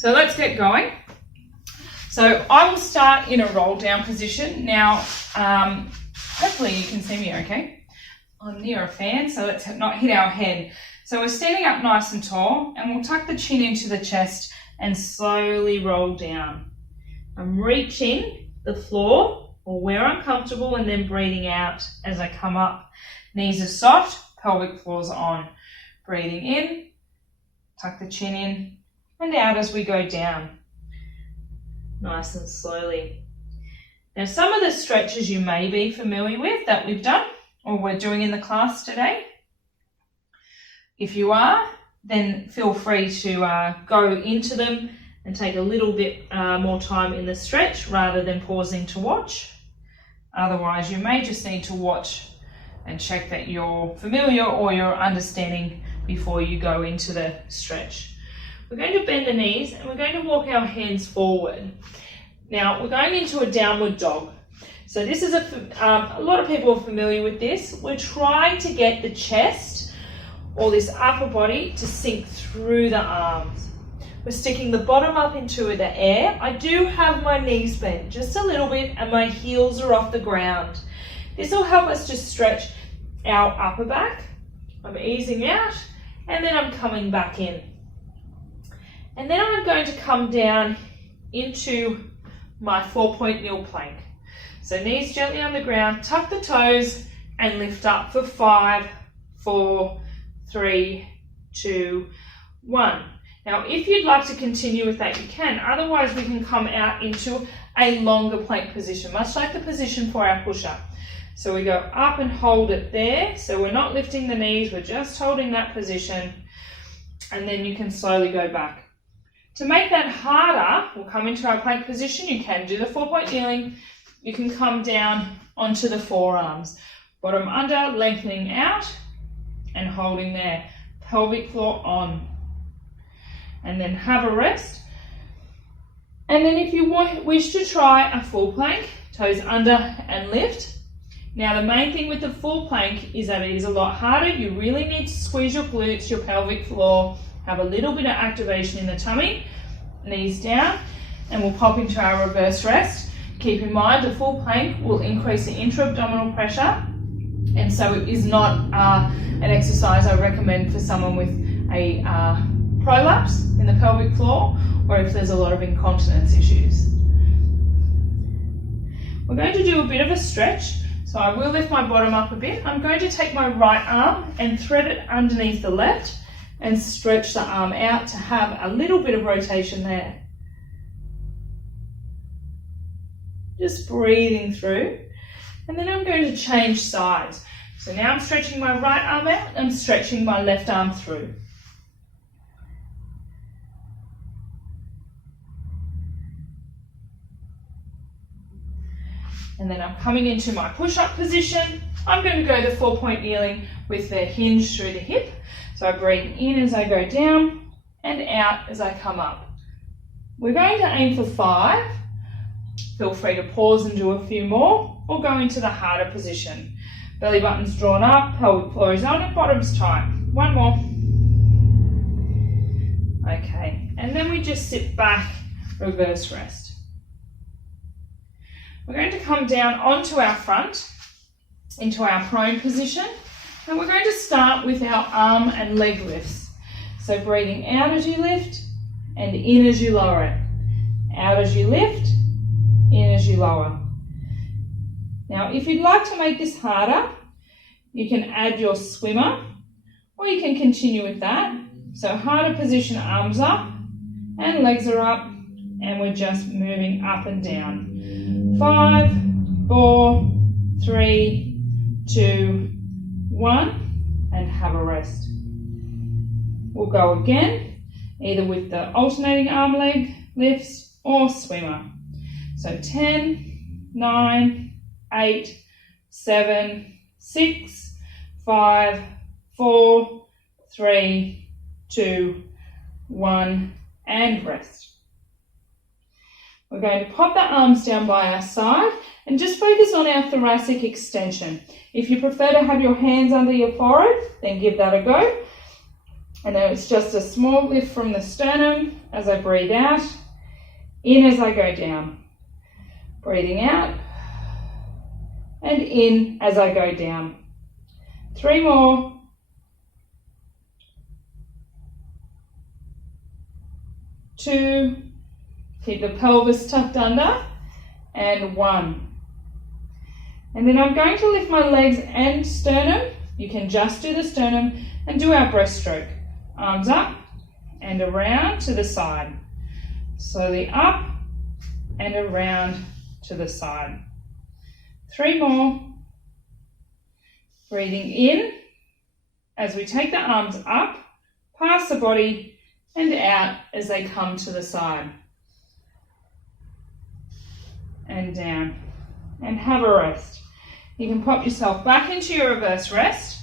So let's get going. So I will start in a roll down position. Now, hopefully you can see me okay. I'm near a fan, so let's not hit our head. So we're standing up nice and tall, and we'll tuck the chin into the chest and slowly roll down. I'm reaching the floor or where I'm comfortable and then breathing out as I come up. Knees are soft, pelvic floor's on. Breathing in, tuck the chin in and out as we go down. Nice and slowly. Now some of the stretches you may be familiar with that we've done or we're doing in the class today. If you are, then feel free to go into them and take a little bit more time in the stretch rather than pausing to watch. Otherwise, you may just need to watch and check that you're familiar or you're understanding before you go into the stretch. We're going to bend the knees and we're going to walk our hands forward. Now, we're going into a downward dog. So this is a lot of people are familiar with this. We're trying to get the chest or this upper body to sink through the arms. We're sticking the bottom up into the air. I do have my knees bent just a little bit and my heels are off the ground. This will help us to stretch our upper back. I'm easing out and then I'm coming back in. And then I'm going to come down into my 4-point kneel plank. So knees gently on the ground, tuck the toes and lift up for 5, 4, 3, 2, 1. Now, if you'd like to continue with that, you can. Otherwise, we can come out into a longer plank position, much like the position for our push-up. So we go up and hold it there. So we're not lifting the knees, we're just holding that position. And then you can slowly go back. To make that harder, we'll come into our plank position. You can do the 4-point kneeling. You can come down onto the forearms. Bottom under, lengthening out and holding there. Pelvic floor on. And then have a rest. And then if you wish to try a full plank, toes under and lift. Now the main thing with the full plank is that it is a lot harder. You really need to squeeze your glutes, your pelvic floor, have a little bit of activation in the tummy, knees down, and we'll pop into our reverse rest. Keep in mind the full plank will increase the intra-abdominal pressure, and so it is not an exercise I recommend for someone with a prolapse in the pelvic floor or if there's a lot of incontinence issues. We're going to do a bit of a stretch, so I will lift my bottom up a bit. I'm going to take my right arm and thread it underneath the left and stretch the arm out to have a little bit of rotation there. Just breathing through. And then I'm going to change sides. So now I'm stretching my right arm out, I'm stretching my left arm through. And then I'm coming into my push-up position. I'm going to go the 4-point kneeling with the hinge through the hip. So I breathe in as I go down and out as I come up. We're going to aim for 5. Feel free to pause and do a few more or go into the harder position. Belly button's drawn up, pelvic floor is on and bottom's tight. 1 more. Okay, and then we just sit back, reverse rest. We're going to come down onto our front, into our prone position, and we're going to start with our arm and leg lifts. So breathing out as you lift and in as you lower it. Out as you lift, in as you lower. Now, if you'd like to make this harder, you can add your swimmer, or you can continue with that. So harder position, arms up and legs are up, and we're just moving up and down. 5, 4, 3, 2, 1, and have a rest. We'll go again, either with the alternating arm leg lifts or swimmer. So 10, 9, 8, 7, 6, 5, 4, 3, 2, 1, and rest. We're going to pop the arms down by our side and just focus on our thoracic extension. If you prefer to have your hands under your forehead, then give that a go. And then it's just a small lift from the sternum as I breathe out, in as I go down. Breathing out and in as I go down. 3 more. 2, keep the pelvis tucked under, and 1. And then I'm going to lift my legs and sternum. You can just do the sternum and do our breaststroke. Arms up and around to the side. Slowly up and around to the side. 3 more. Breathing in as we take the arms up, past the body, and out as they come to the side. And down. And have a rest. You can pop yourself back into your reverse rest.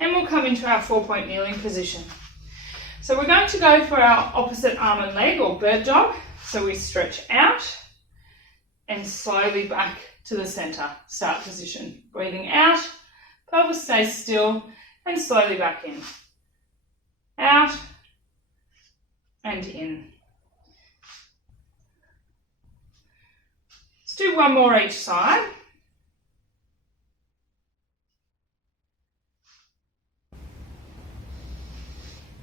And we'll come into our 4-point kneeling position. So we're going to go for our opposite arm and leg, or bird dog. So we stretch out and slowly back to the center, start position. Breathing out, pelvis stays still, and slowly back in. Out and in. Let's do 1 more each side.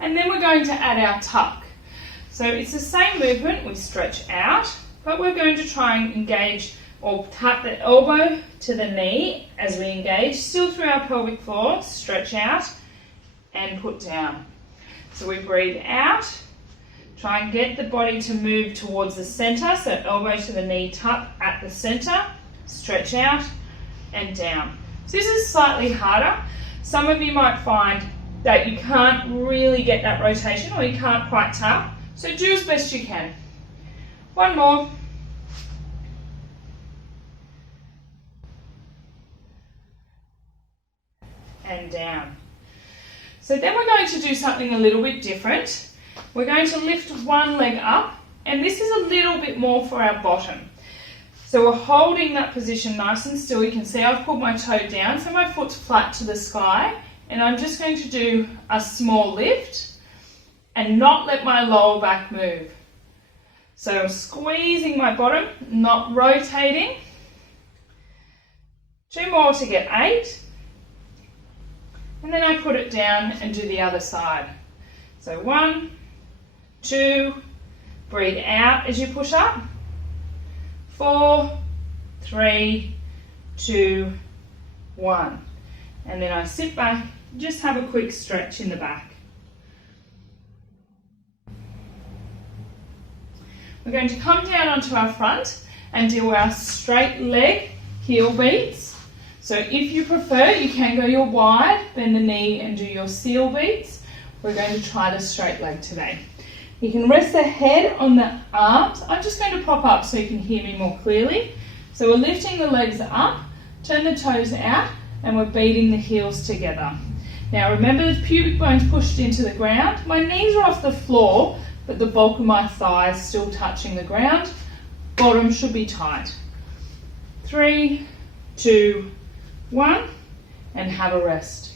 And then we're going to add our tuck. So it's the same movement, we stretch out, but we're going to try and engage or tap the elbow to the knee as we engage, still through our pelvic floor, stretch out and put down. So we breathe out, try and get the body to move towards the center, so elbow to the knee, tuck at the center, stretch out and down. So this is slightly harder. Some of you might find that you can't really get that rotation or you can't quite tap. So do as best you can. 1 more. And down. So then we're going to do something a little bit different. We're going to lift one leg up, and this is a little bit more for our bottom. So we're holding that position nice and still. You can see I've pulled my toe down, so my foot's flat to the sky. And I'm just going to do a small lift and not let my lower back move. So I'm squeezing my bottom, not rotating. 2 more to get 8. And then I put it down and do the other side. So 1, 2, breathe out as you push up. 4, 3, 2, 1. And then I sit back, just have a quick stretch in the back. We're going to come down onto our front and do our straight leg heel beats. So if you prefer, you can go your wide, bend the knee and do your seal beats. We're going to try the straight leg today. You can rest the head on the arms. I'm just going to pop up so you can hear me more clearly. So we're lifting the legs up, turn the toes out, and we're beating the heels together. Now remember the pubic bone's pushed into the ground. My knees are off the floor, but the bulk of my thighs still touching the ground. Bottom should be tight. 3, 2, 1, and have a rest.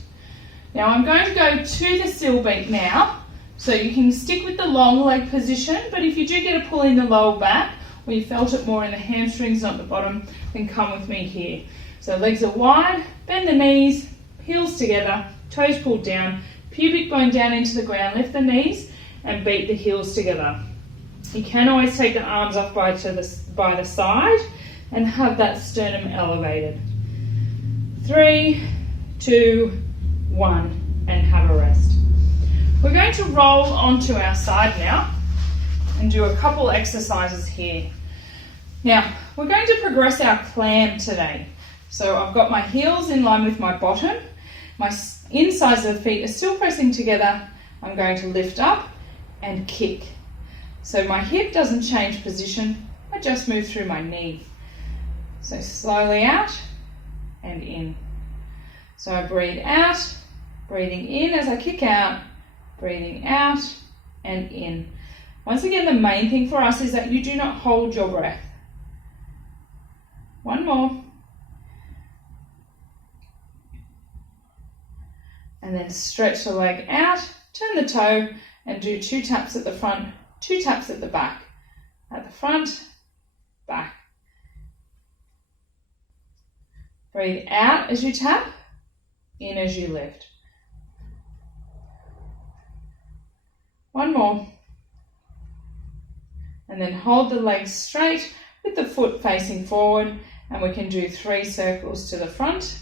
Now I'm going to go to the seal beat now, so you can stick with the long leg position, but if you do get a pull in the lower back, or you felt it more in the hamstrings, not the bottom, then come with me here. So legs are wide, bend the knees, heels together, toes pulled down, pubic bone down into the ground, lift the knees and beat the heels together. You can always take the arms off by the side and have that sternum elevated. 3, 2, 1, and have a rest. We're going to roll onto our side now and do a couple exercises here. Now, we're going to progress our clam today. So I've got my heels in line with my bottom. My insides of the feet are still pressing together. I'm going to lift up and kick. So my hip doesn't change position. I just move through my knee. So slowly out and in. So I breathe out, breathing in as I kick out, breathing out and in. Once again, the main thing for us is that you do not hold your breath. 1 more. And then stretch the leg out, turn the toe and do 2 taps at the front, 2 taps at the back. At the front, back. Breathe out as you tap, in as you lift. One more. And then hold the legs straight with the foot facing forward, and we can do 3 circles to the front.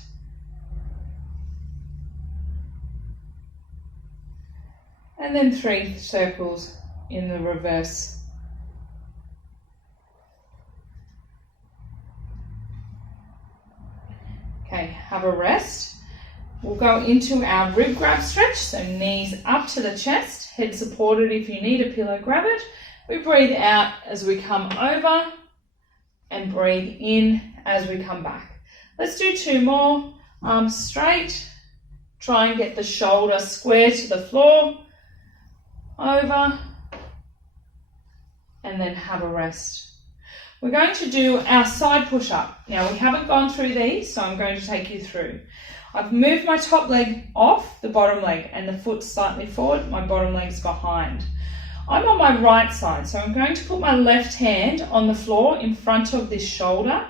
And then 3 circles in the reverse. Okay, have a rest. We'll go into our rib grab stretch, so knees up to the chest, head supported. If you need a pillow, grab it. We breathe out as we come over and breathe in as we come back. Let's do 2 more. Arms straight. Try and get the shoulder square to the floor. Over. And then have a rest. We're going to do our side push-up. Now, we haven't gone through these, so I'm going to take you through. I've moved my top leg off the bottom leg and the foot slightly forward, my bottom leg's behind. I'm on my right side, so I'm going to put my left hand on the floor in front of this shoulder,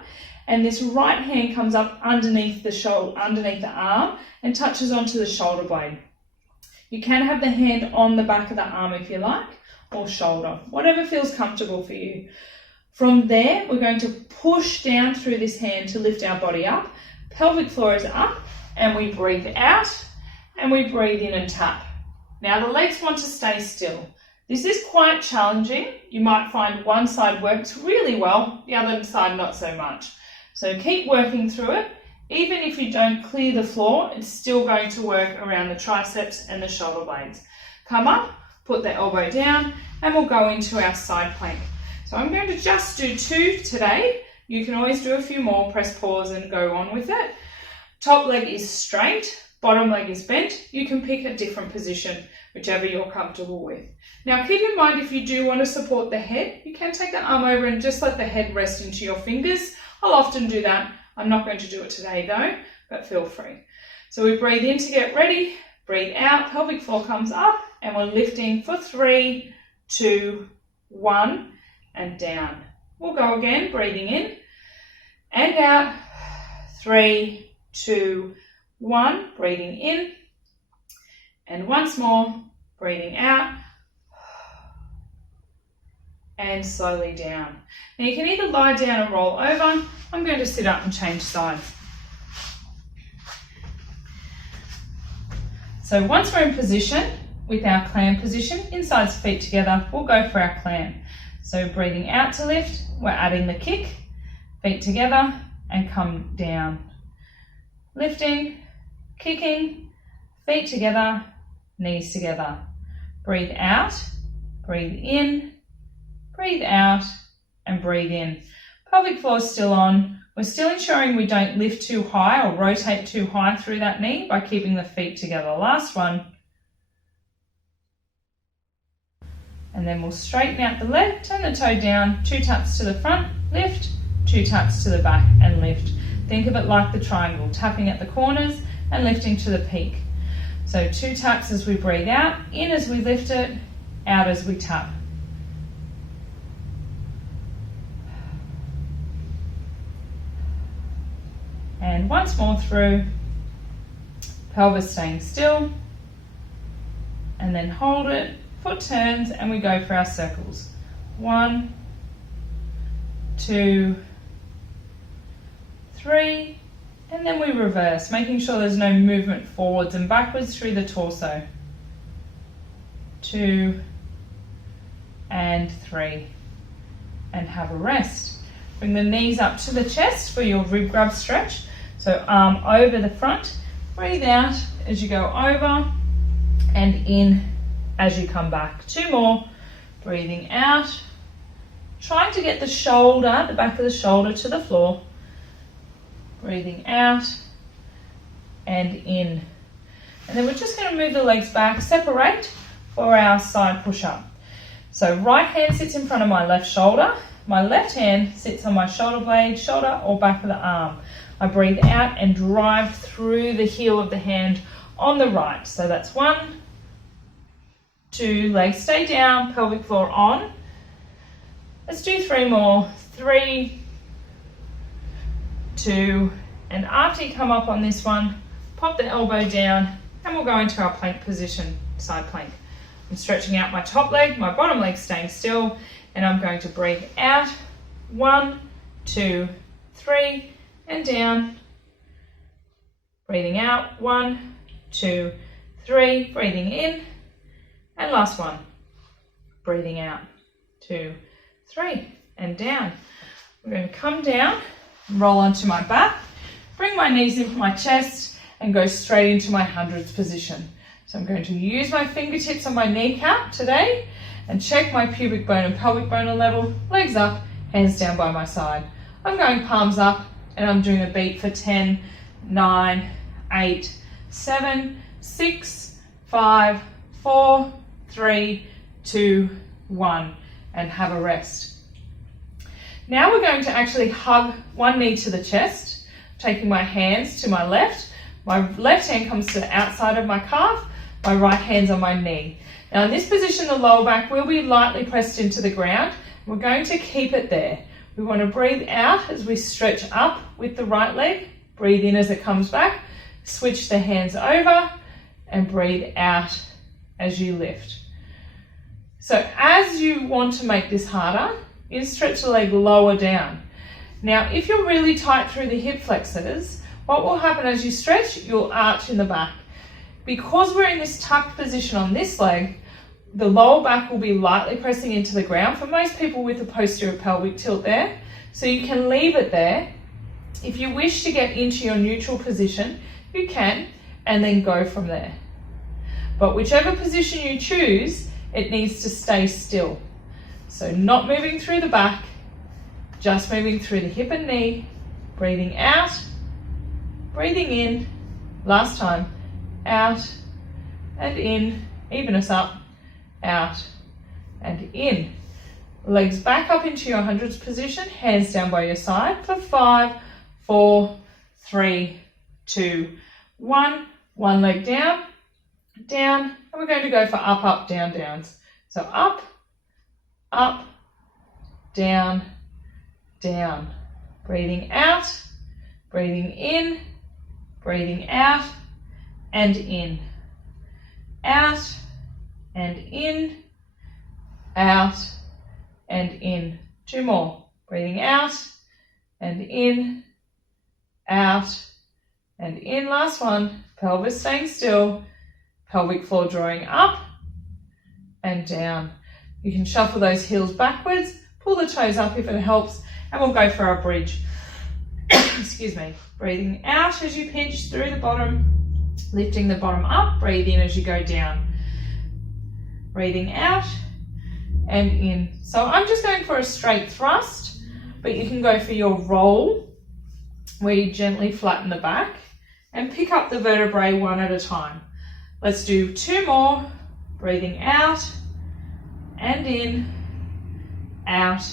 and this right hand comes up underneath the shoulder, underneath the arm, and touches onto the shoulder blade. You can have the hand on the back of the arm if you like, or shoulder, whatever feels comfortable for you. From there, we're going to push down through this hand to lift our body up. Pelvic floor is up, and we breathe out, and we breathe in and tap. Now the legs want to stay still. This is quite challenging. You might find one side works really well, the other side not so much. So keep working through it. Even if you don't clear the floor, it's still going to work around the triceps and the shoulder blades. Come up, put the elbow down, and we'll go into our side plank. So I'm going to just do 2 today. You can always do a few more, press pause and go on with it. Top leg is straight, bottom leg is bent. You can pick a different position, whichever you're comfortable with. Now keep in mind, if you do want to support the head, you can take the arm over and just let the head rest into your fingers. I'll often do that. I'm not going to do it today though, but feel free. So we breathe in to get ready, breathe out, pelvic floor comes up, and we're lifting for 3, 2, 1, and down. We'll go again, breathing in and out, 3, 2, 1, breathing in, and once more, breathing out, and slowly down. Now you can either lie down and roll over. I'm going to sit up and change sides. So once we're in position with our clam position, inside feet together, we'll go for our clam. So breathing out to lift, we're adding the kick, feet together and come down. Lifting, kicking, feet together, knees together. Breathe out, breathe in, breathe out, and breathe in. Pelvic floor is still on. We're still ensuring we don't lift too high or rotate too high through that knee by keeping the feet together. Last one. And then we'll straighten out the leg, turn the toe down, 2 taps to the front, lift, 2 taps to the back and lift. Think of it like the triangle, tapping at the corners and lifting to the peak. So 2 taps as we breathe out, in as we lift it, out as we tap. And once more through, pelvis staying still, and then hold it, foot turns, and we go for our circles. 1, 2, 3, and then we reverse, making sure there's no movement forwards and backwards through the torso. 2 and 3, and have a rest. Bring the knees up to the chest for your rib grab stretch. So arm over the front, breathe out as you go over and in as you come back. 2 more, breathing out, trying to get the shoulder, the back of the shoulder to the floor, breathing out and in. And then we're just going to move the legs back, separate for our side push-up. So right hand sits in front of my left shoulder, my left hand sits on my shoulder blade, shoulder or back of the arm. I breathe out and drive through the heel of the hand on the right. So that's 1, 2, legs stay down, pelvic floor on. Let's do 3 more. 3, 2, and after you come up on this one, pop the elbow down and we'll go into our plank position, side plank. I'm stretching out my top leg, my bottom leg staying still, and I'm going to breathe out. 1, 2, 3, and down. Breathing out. 1, 2, 3, breathing in, and last one. Breathing out. 2, 3, and down. We're going to come down, roll onto my back, bring my knees into my chest, and go straight into my hundreds position. So I'm going to use my fingertips on my kneecap today and check my pubic bone and pelvic bone on level, legs up, hands down by my side. I'm going palms up and I'm doing a beat for 10, 9, 8, 7, 6, 5, 4, 3, 2, 1, and have a rest. Now we're going to actually hug one knee to the chest, taking my hands to my left. My left hand comes to the outside of my calf, my right hand's on my knee. Now in this position, the lower back will be lightly pressed into the ground. We're going to keep it there. We want to breathe out as we stretch up with the right leg. Breathe in as it comes back. Switch the hands over and breathe out as you lift. So as you want to make this harder, you stretch the leg lower down. Now, if you're really tight through the hip flexors, what will happen as you stretch? You'll arch in the back. Because we're in this tucked position on this leg, the lower back will be lightly pressing into the ground for most people with a posterior pelvic tilt there. So you can leave it there. If you wish to get into your neutral position, you can, and then go from there. But whichever position you choose, it needs to stay still. So not moving through the back, just moving through the hip and knee, breathing out, breathing in, last time, out and in, even us up, out and in. Legs back up into your hundreds position, hands down by your side for 5, 4, 3, 2, 1. One leg down, down, and we're going to go for up, up, down, downs. So up, up, down, down. Breathing out, breathing in, breathing out, and in. Out, and in, out, and in. 2 more. Breathing out, and in, out, and in. Last one. Pelvis staying still. Pelvic floor drawing up and down. You can shuffle those heels backwards, pull the toes up if it helps, and we'll go for our bridge. Excuse me. Breathing out as you pinch through the bottom, lifting the bottom up, breathe in as you go down. Breathing out and in. So I'm just going for a straight thrust, but you can go for your roll where you gently flatten the back and pick up the vertebrae one at a time. Let's do 2 more. Breathing out and in, out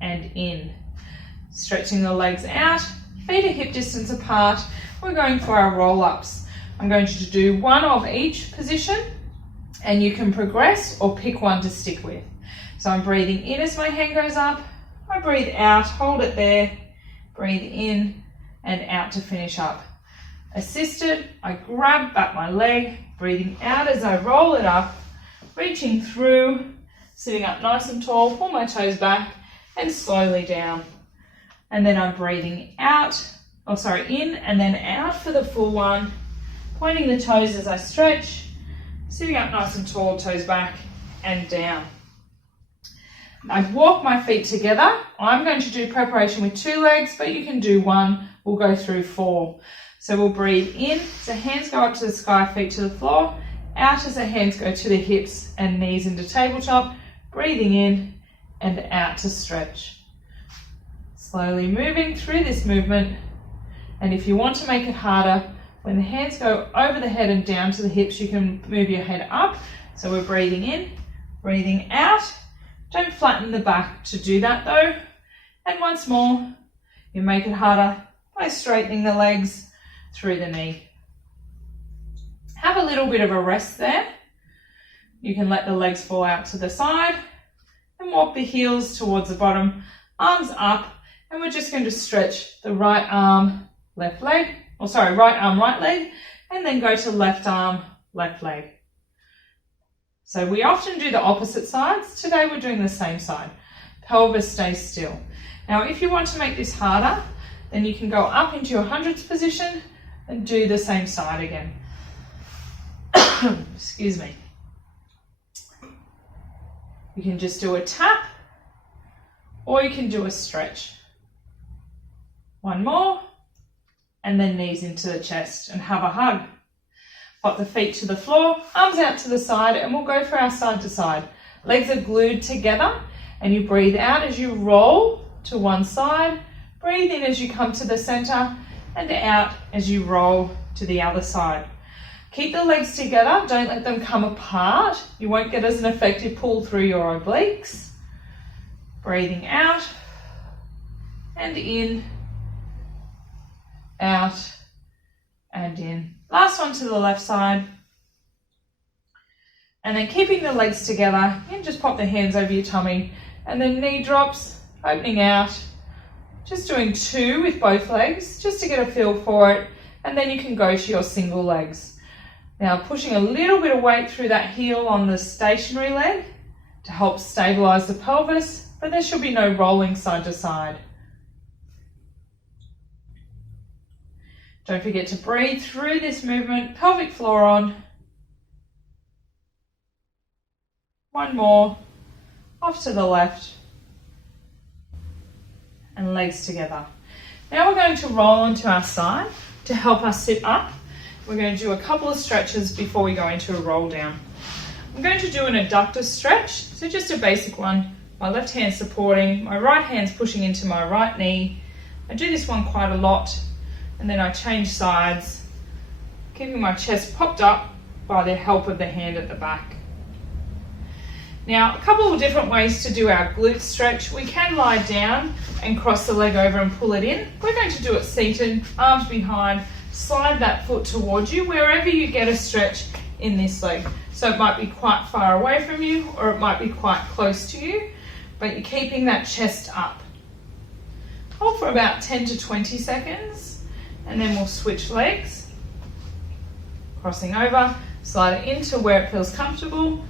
and in. Stretching the legs out, feet are hip distance apart. We're going for our roll-ups. I'm going to do 1 of each position, and you can progress or pick one to stick with. So I'm breathing in as my hand goes up. I breathe out, hold it there, breathe in and out to finish up. Assisted, I grab back my leg, breathing out as I roll it up, reaching through, sitting up nice and tall, pull my toes back and slowly down. And then I'm breathing out, in and then out for the full one, pointing the toes as I stretch, sitting up nice and tall, toes back and down. I walk my feet together. I'm going to do preparation with 2 legs, but you can do 1. We'll go through 4. So we'll breathe in, so hands go up to the sky, feet to the floor, out as the hands go to the hips and knees into tabletop, breathing in and out to stretch. Slowly moving through this movement, and if you want to make it harder, when the hands go over the head and down to the hips, you can move your head up. So we're breathing in, breathing out. Don't flatten the back to do that though. And once more, you make it harder by straightening the legs through the knee. little bit of a rest there. You can let the legs fall out to the side and walk the heels towards the bottom, arms up, and we're just going to stretch the right arm, left leg, or sorry, right arm, right leg, and then go to left arm, left leg. So we often do the opposite sides. Today we're doing the same side. Pelvis stays still. Now, if you want to make this harder, then you can go up into your hundreds position and do the same side again. Excuse me. You can just do a tap, or you can do a stretch. One more, and then knees into the chest and have a hug. Pop the feet to the floor, arms out to the side, and we'll go for our side to side. Legs are glued together, and you breathe out as you roll to one side, breathe in as you come to the center, and out as you roll to the other side. Keep the legs together, don't let them come apart. You won't get as an effective pull through your obliques. Breathing out and in, out and in. Last one to the left side. And then keeping the legs together, you can just pop the hands over your tummy and then knee drops, opening out. Just doing 2 with both legs just to get a feel for it. And then you can go to your single legs. Now pushing a little bit of weight through that heel on the stationary leg to help stabilize the pelvis, but there should be no rolling side to side. Don't forget to breathe through this movement, pelvic floor on. One more, off to the left, and legs together. Now we're going to roll onto our side to help us sit up. We're going to do a couple of stretches before we go into a roll down. I'm going to do an adductor stretch, so just a basic one. My left hand supporting, my right hand's pushing into my right knee. I do this one quite a lot, and then I change sides, keeping my chest popped up by the help of the hand at the back. Now, a couple of different ways to do our glute stretch. We can lie down and cross the leg over and pull it in. We're going to do it seated, arms behind, slide that foot towards you wherever you get a stretch in this leg. So it might be quite far away from you, or it might be quite close to you, but you're keeping that chest up. Hold for about 10 to 20 seconds, and then we'll switch legs. Crossing over, slide it into where it feels comfortable.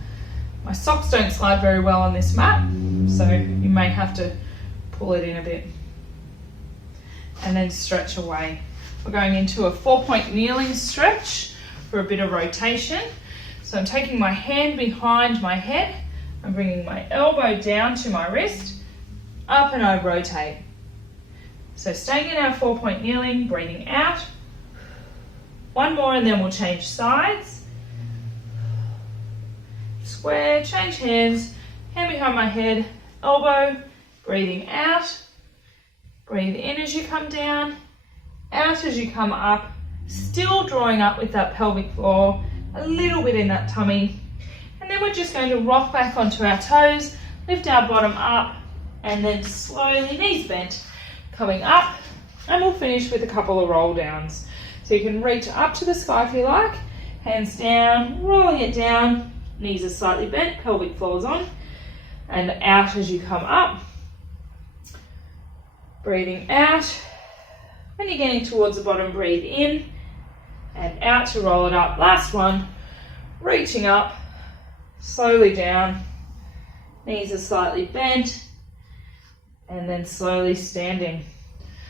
My socks don't slide very well on this mat, so you may have to pull it in a bit. And then stretch away. We're going into a 4-point kneeling stretch for a bit of rotation. So I'm taking my hand behind my head, I'm bringing my elbow down to my wrist, up and I rotate. So staying in our 4-point kneeling, breathing out. One more and then we'll change sides. Square, change hands, hand behind my head, elbow, breathing out. Breathe in as you come down, out as you come up, still drawing up with that pelvic floor, a little bit in that tummy. And then we're just going to rock back onto our toes, lift our bottom up, and then slowly, knees bent, coming up, and we'll finish with a couple of roll downs. So you can reach up to the sky if you like, hands down, rolling it down, knees are slightly bent, pelvic floor's on, and out as you come up. Breathing out. When you're getting towards the bottom, breathe in and out to roll it up. Last one, reaching up, slowly down, knees are slightly bent, and then slowly standing.